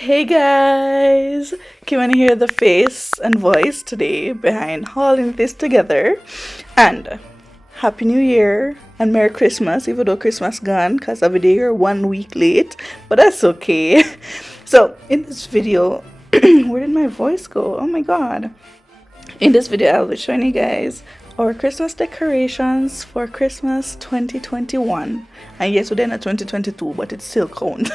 Hey guys! Can you hear the face and voice today behind hauling this together? And Happy New Year and Merry Christmas, even though Christmas gone, because every day you're 1 week late, but that's okay. So, in this video, where did my voice go? Oh my god. In this video, I'll be showing you guys our Christmas decorations for Christmas 2021. And yes, we're in 2022, but it still counts.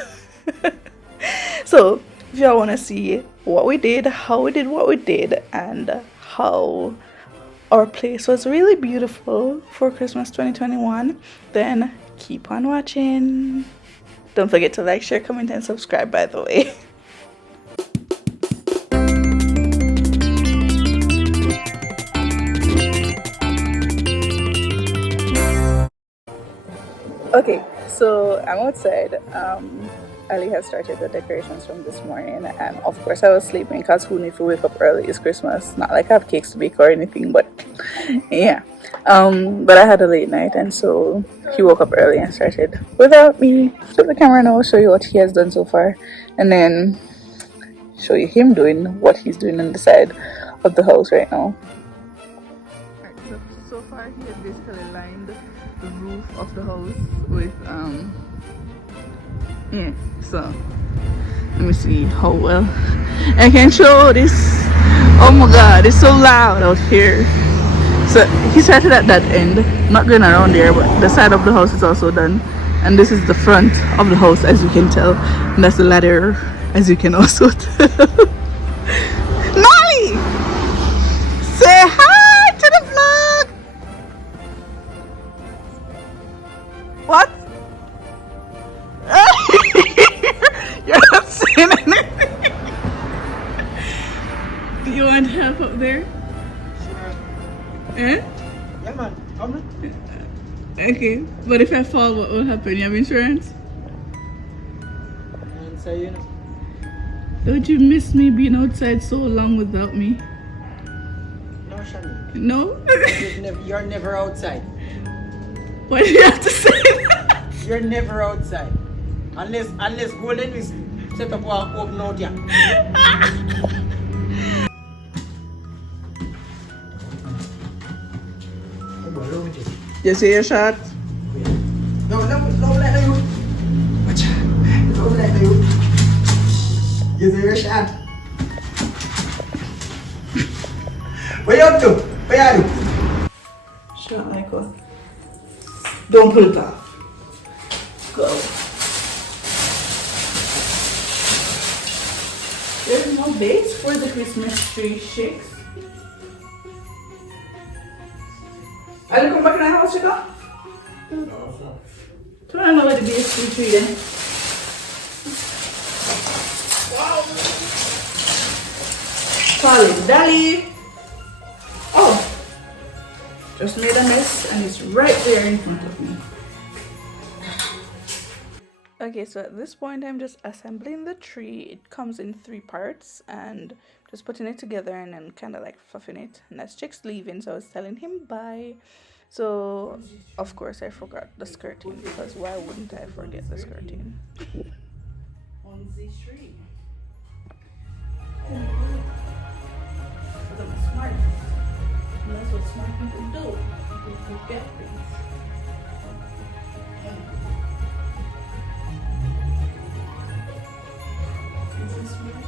So, if y'all want to see what we did, how we did what we did, and how our place was really beautiful for Christmas 2021, then keep on watching. Don't forget to like, share, comment, and subscribe, by the way. Okay, so I'm outside. Ali has started the decorations from this morning, and of course I was sleeping because who needs to wake up early? It's Christmas. Not like I have cakes to bake or anything, but yeah. But I had a late night, and so he woke up early and started without me. Flip the camera now, show you what he has done so far, and then show you him doing what he's doing on the side of the house right now. Alright, so far he has basically lined the roof of the house with yeah, so let me see how well I can show this. Oh my god, it's so loud out here. So he started at that end, not going around there, but the side of the house is also done, and this is the front of the house, as you can tell, and that's the ladder, as you can also tell. Molly, say hi to the vlog. What? You're not saying anything. You want help up there? Eh? Yeah, man. Come Okay, but if I fall, what will happen? You have insurance? and say, you know. Don't you miss me being outside so long without me? No, Shani. No? You're never outside. Why do you have to say that? You're never outside. Unless Golden is set up a open out here. You see your shot? No, let you. Watch out. No, let you. You see your shot. What you up to? What you do? Shot, Michael. Don't pull it off. Go. There's no base for the Christmas tree shakes. Are you come back in the house, you go? So I don't know where the base for the tree then. Wow. Solid Dally. Oh. Just made a mess and it's right there in front of me. Okay, so at this point I'm just assembling the tree. It comes in 3 parts and just putting it together and then kind of like fluffing it. And that's Chick's leaving, so I was telling him bye. So of course I forgot the skirting, because why wouldn't I forget the skirting? On the tree. Because I'm smart. And that's what smart people do. People forget things. Is this right?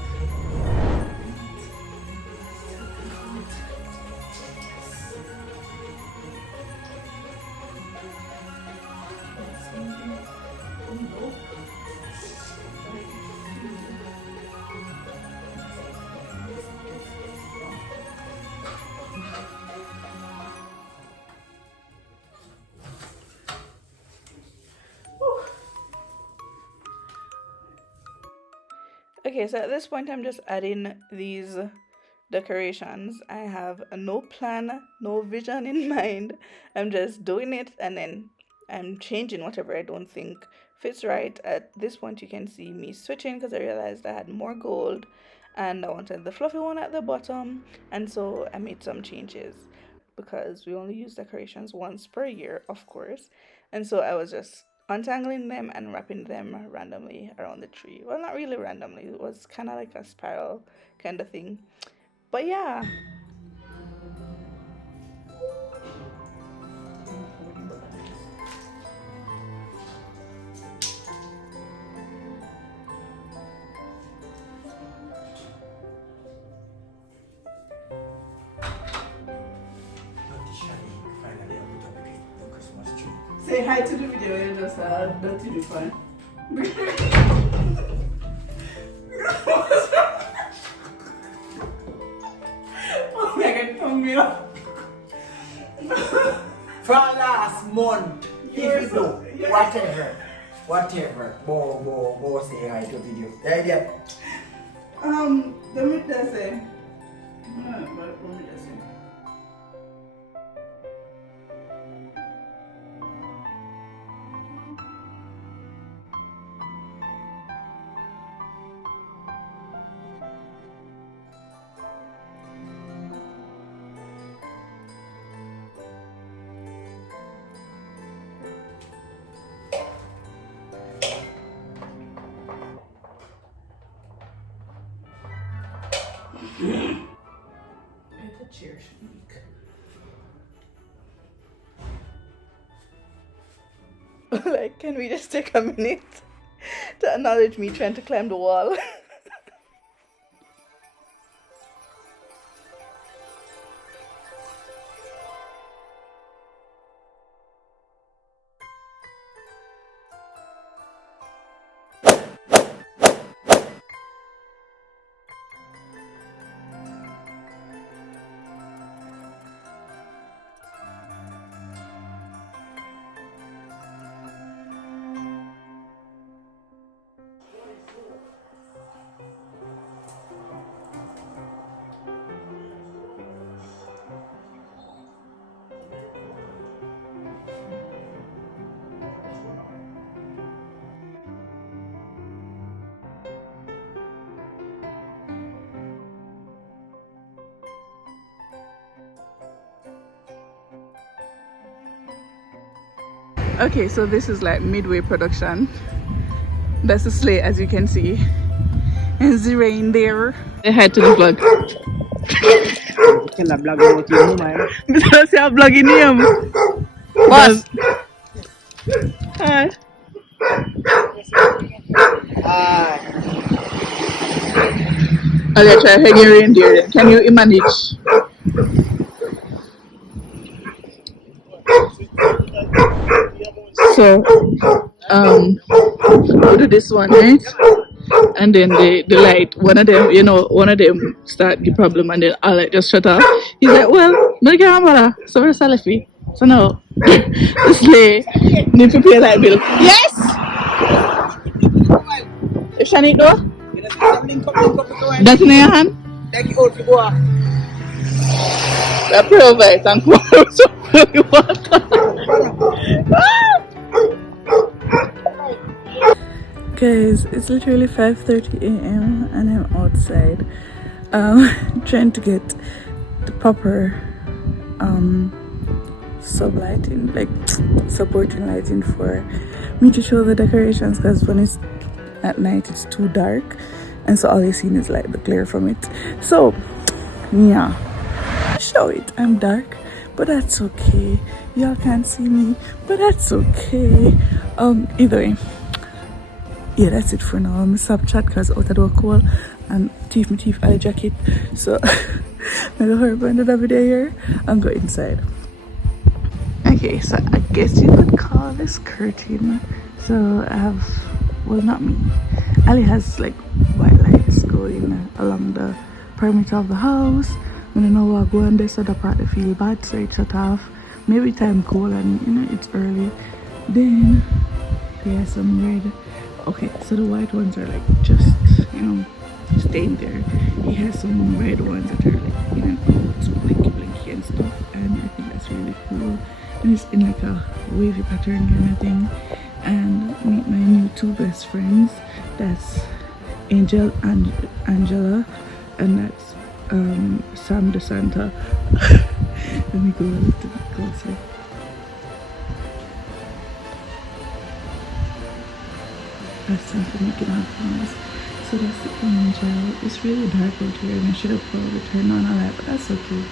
Okay, so at this point I'm just adding these decorations. I have no plan, no vision in mind. I'm just doing it and then I'm changing whatever I don't think fits right. At this point you can see me switching because I realized I had more gold and I wanted the fluffy one at the bottom, and so I made some changes because we only use decorations once per year, of course. And so I was just untangling them and wrapping them randomly around the tree. Well, not really randomly, it was kind of like a spiral kind of thing. But yeah. Say hi to the video, you just dirty the fun. Oh my god, tongue me up. For last month, if you do, whatever, go say hi to video. Yeah, yeah. The meat does say. It's a cheers week. Like, can we just take a minute to acknowledge me trying to climb the wall? Okay, so this is like midway production. That's the sleigh, as you can see. And the rain there. They head to the vlog. Can I blog about you, man? Because you're vlogging him. What? Hi. I'll try hanging reindeer then. Can you manage? So, we'll do this one, right? And then the light, one of them start the problem and then I'll like just shut off. He's like, well, no camera, so we're selfie. So now, this lay, need to pay a light bill. Yes! If Shani do? That's in your hand? I provide and go Guys, it's literally 5:30 a.m. and I'm outside trying to get the proper sublighting, like supporting lighting for me to show the decorations, because when it's at night it's too dark and so all you see is like the glare from it. So yeah, show it. I'm dark, but that's okay. Y'all can't see me, but that's okay. Either way, yeah, that's it for now. I'm stop chat because out of the cold and my teeth eye jacket. So I'm gonna hurry up another video here and go inside. Okay, so I guess you could call this curtain. So I have, well, not me. Ali has like white lights going along the perimeter of the house. When I know what go on this other part, I feel bad, so it shut off. Maybe time cold and it's early. Then there are some red. Okay, so the white ones are like just staying there. He has some red ones that are like so blinky and stuff, and I think that's really cool. And it's in like a wavy pattern kind of thing. And meet my new two best friends. That's Angel and Angela, and that's Sam the Santa. Let me go a little bit closer. that's Santa making out noise. So that's the angel. It's really dark out here, and I should have probably turned on a light, but that's okay.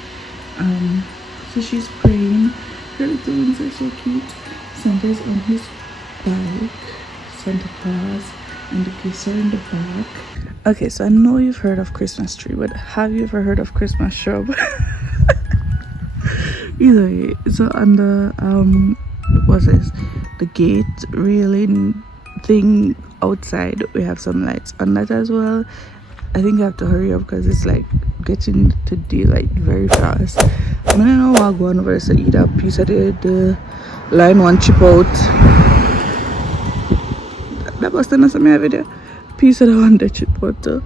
So she's praying. Her little wings are so cute. Santa's on his bike, Santa Claus, and the gifts are in the back. Okay, so I know you've heard of Christmas tree, but have you ever heard of Christmas shrub? Either way, so on the what's this? The gate railing thing outside, we have some lights on that as well. I think I have to hurry up because it's like getting to daylight very fast. I don't know what going over to eat a piece of the line one chip out. That was the some video. Piece of the one that chip out too.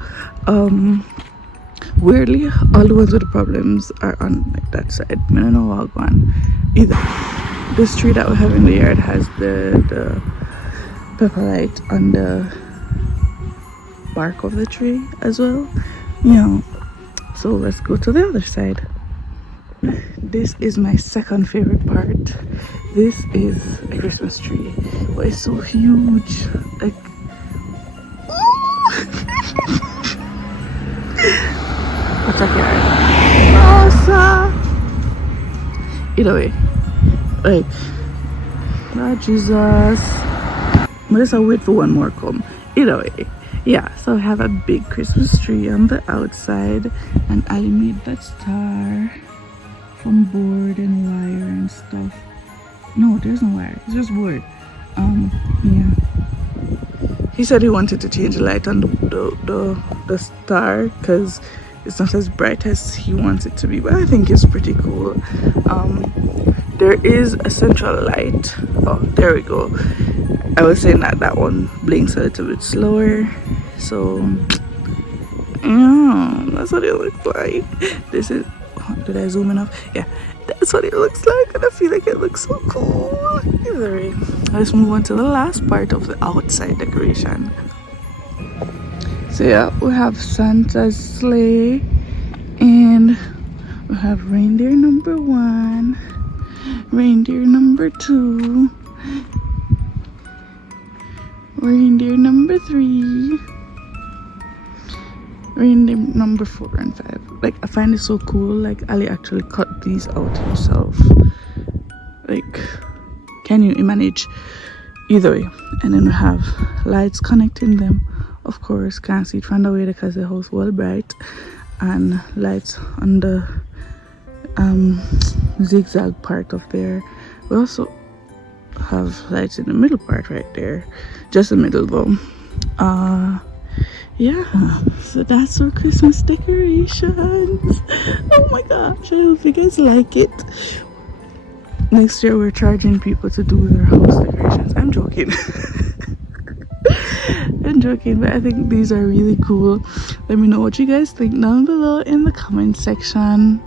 Weirdly, all the ones with the problems are on like that side. I don't know what going either. This tree that we have in the yard has the pepper light on the bark of the tree as well. You know. So let's go to the other side. This is my second favorite part. This is a Christmas tree, but it's so huge. Like, what's that yard? Either way, like, Lord Jesus. But let's wait for one more come. Either way. Yeah, so I have a big Christmas tree on the outside, and I made that star from board and wire and stuff. No, there's no wire, it's just board. Yeah. He said he wanted to change the light on the star because it's not as bright as he wants it to be, but I think it's pretty cool. There is a central light. Oh, there we go. I was saying that one blinks a little bit slower, so yeah, that's what it looks like. This is, did I zoom enough? Yeah, that's what it looks like, and I feel like it looks so cool. Either way, let's move on to the last part of the outside decoration. So yeah, we have Santa's sleigh, and we have reindeer number 1, reindeer number 2, reindeer number 3, reindeer number 4 and 5. Like, I find it so cool. Like, Ali actually cut these out himself. Like, can you manage? Either way. And then we have lights connecting them. Of course, can't see it from the way because the house well bright, and lights on the zigzag part of there. We also have lights in the middle part right there, just the middle though. Yeah, so that's our Christmas decorations. Oh my gosh, I hope you guys like it. Next year we're charging people to do their house decorations. I'm joking. I'm joking, but I think these are really cool. Let me know what you guys think down below in the comment section.